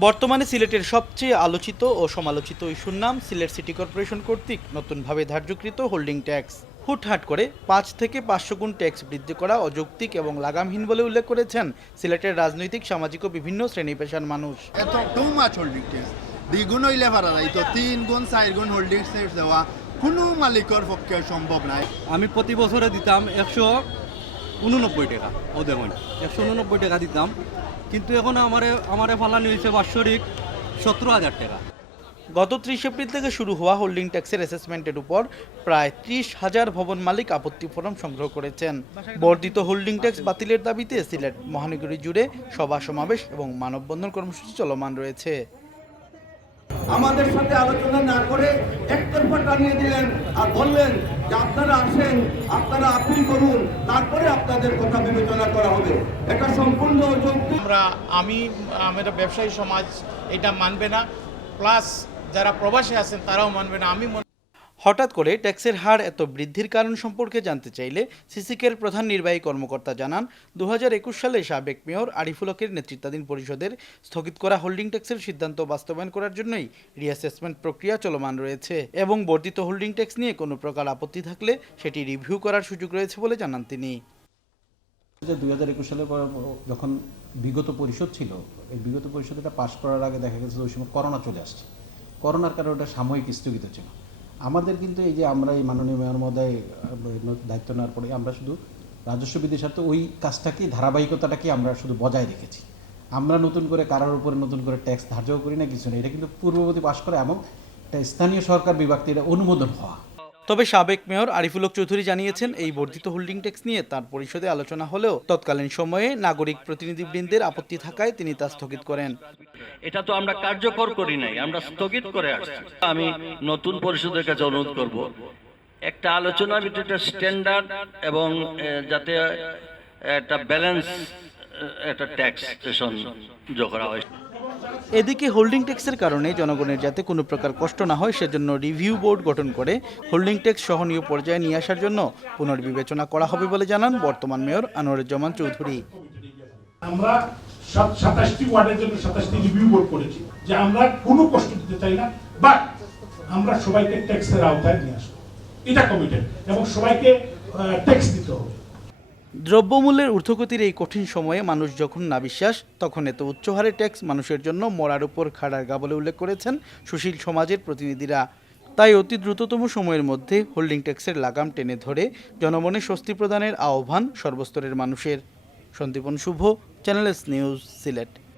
বর্তমানে সিলেটের সবচেয়ে আলোচিত ও সমালোচিত ইস্যুর নাম সিলেট সিটি কর্পোরেশন কর্তৃক নতুনভাবে ধার্যকৃত হোল্ডিং ট্যাক্স। হুটহাট করে পাঁচ থেকে পাঁচশো গুণ ট্যাক্স বৃদ্ধি করা অযৌক্তিক এবং লাগামহীন বলে উল্লেখ করেছেন সিলেটের রাজনৈতিক সামাজিক ও বিভিন্ন শ্রেণি পেশার মানুষ। এত টু মাছ হোল্ডিং ট্যাক্স দ্বিগুণ হইলে পারা তো তিন গুণ চার গুণ হোল্ডিং ট্যাক্স দেওয়া কোনো মালিকের পক্ষে সম্ভব নাই। আমি প্রতি বছরে দিতাম একশো উননব্বই টাকা ওদের একশো উননব্বই টাকা দিতাম কিন্তু এখন আমারে আমারে ফালানি হয়েছে বাৎসরিক সতেরো হাজার টাকা। গত ত্রিশ এপ্রিল থেকে শুরু হওয়া হোল্ডিং ট্যাক্সের অ্যাসেসমেন্টের উপর প্রায় ত্রিশ হাজার ভবন মালিক আপত্তি ফরম সংগ্রহ করেছেন। বর্ধিত হোল্ডিং ট্যাক্স বাতিলের দাবিতে সিলেট মহানগরী জুড়ে সভা সমাবেশ এবং মানববন্ধন কর্মসূচি চলমান রয়েছে। আমাদের সাথে আলোচনা না করে একতরফা টানিয়ে দিলেন আর বললেন আপনারা আসেন, আপনারা আপিল করুন, তারপরে আপনাদের কথা বিবেচনা করা হবে। এটা সম্পূর্ণ অযৌক্তিক আমরা, আমি আমাদের ব্যবসায়ী সমাজ, এটা মানবে না। প্লাস যারা প্রবাসী আছেন, তারাও মানবে না। আমি হঠাৎ করে ট্যাক্সের হার এত বৃদ্ধির কারণ সম্পর্কে জানতে চাইলে সিসিকের প্রধান নির্বাহী কর্মকর্তা জানান দু হাজার একুশ সালে সাবেক মেয়র আরিফুল হকের নেতৃত্বাধীন পরিষদের স্থগিত করা হোল্ডিং ট্যাক্সের সিদ্ধান্ত বাস্তবায়ন করার জন্যই রিঅ্যাসেসমেন্ট প্রক্রিয়া চলমান রয়েছে এবং বর্ধিত হোল্ডিং ট্যাক্স নিয়ে কোনো প্রকার আপত্তি থাকলে সেটি রিভিউ করার সুযোগ রয়েছে বলে জানান তিনি। দুই হাজার একুশ সালে যখন বিগত পরিষদ ছিল, এই বিগত পরিষদ এটা পাশ করার আগে দেখা গেছে ওই সময় করোনা চলে আসছে। করোনার কারণে ওটা সাময়িক স্থগিত ছিল। আমাদের কিন্তু এই যে আমরা এই মাননীয় মেয়র মহোদয় দায়িত্ব নেওয়ার পরে আমরা শুধু রাজস্ব বিধির সাথে ওই কাজটাকে, ধারাবাহিকতাটাকে আমরা শুধু বজায় রেখেছি। আমরা নতুন করে কারার উপরে নতুন করে ট্যাক্স ধার্য করি না, কিছু না। এটা কিন্তু পূর্ববর্তী পাশ করা এবং স্থানীয় সরকার বিভাগতে এটা অনুমোদন হওয়া। তবে সাবেক মেয়র আরিফুল হক চৌধুরী জানিয়েছেন, এই বর্ধিত হোল্ডিং ট্যাক্স নিয়ে তার পরিষদে আলোচনা হলেও তৎকালীন সময়ে নাগরিক প্রতিনিধিবৃন্দের আপত্তি থাকায় তিনি তা স্থগিত করেন। এটা তো আমরা কার্যকর করি নাই, আমরা স্থগিত করে আসছি। আমি নতুন পরিষদের কাছে অনুরোধ করব, একটা আলোচনার ভিতরে একটা স্ট্যান্ডার্ড এবং যাতে একটা ব্যালেন্স একটা ট্যাক্সেশন যোগ করা হয়। এদিকে হোল্ডিং ট্যাক্সের কারণে জনগণের যাতে কোনো প্রকার কষ্ট না হয়, সেজন্য রিভিউ বোর্ড গঠন করে হোল্ডিং ট্যাক্স সহনীয় পর্যায়ে নিয়ে আসার জন্য পুনর্বিবেচনা করা হবে বলে জানান বর্তমান মেয়র আনোয়ারুজ্জামান চৌধুরী। আমরা সাতাশটি ওয়ার্ডের জন্য সাতাশটি রিভিউ বোর্ড করেছি, যে আমরা কোনো কষ্ট দিতে চাই না বাট আমরা সবাইকে ট্যাক্সের আওতায় নিয়ে আসব। এটা কমিটেড এবং সবাইকে ট্যাক্স দিতে দ্রব্যমূল্যের ঊর্ধ্বগতির এই কঠিন সময়ে মানুষ যখন না বিশ্বাস তখন এত উচ্চ হারে ট্যাক্স মানুষের জন্য মরার উপর খাড়ার গা বলে উল্লেখ করেছেন সুশীল সমাজের প্রতিনিধিরা। তাই অতি দ্রুততম সময়ের মধ্যে হোল্ডিং ট্যাক্সের লাগাম টেনে ধরে জনমনে স্বস্তি প্রদানের আহ্বান সর্বস্তরের মানুষের। Sandipan Shubho channels news, Sylhet.